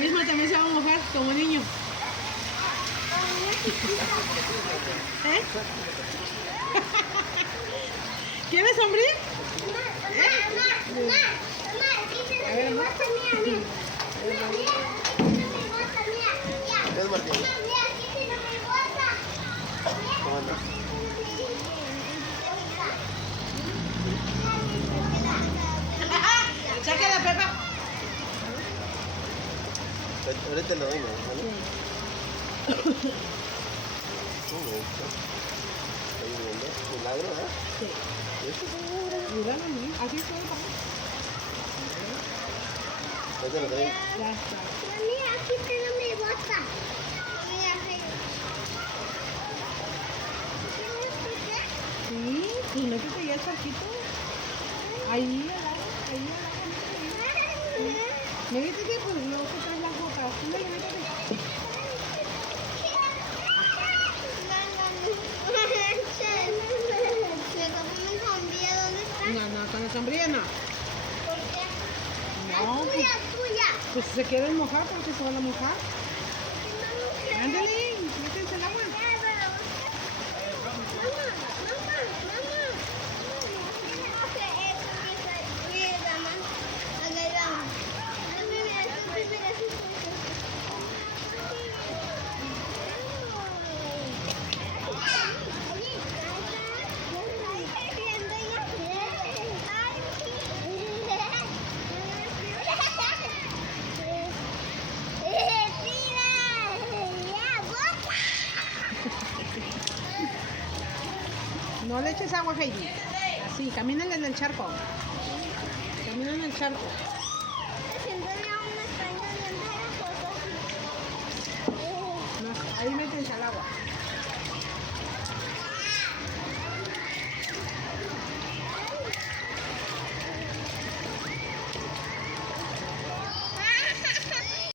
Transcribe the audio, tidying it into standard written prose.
Mismo también se va a mojar como niño. ¿Eh? ¿Quieres sombría? A ver, amor. ¿Ves, Martín? ¿Cómo anda? Sácala, Pepa. Ahorita lo doy, ¿no? Ahí viendo. Milagro, ¿eh? Sí. Míralo, niño. Así fue, papá. Ahorita lo doy. Ya está. Mami, aquí tengo mi bota. Sí, y métete ya el saquito. Ahí, al lado, ahí, al lado. Métete, pues luego que traes las botas. Métete. No, con la sombrilla no. No, pues, pues se quieren mojar porque se van a mojar. Ándale, métense el agua. No le eches agua, Heidi. Así, camina en el charco. Camina en el charco.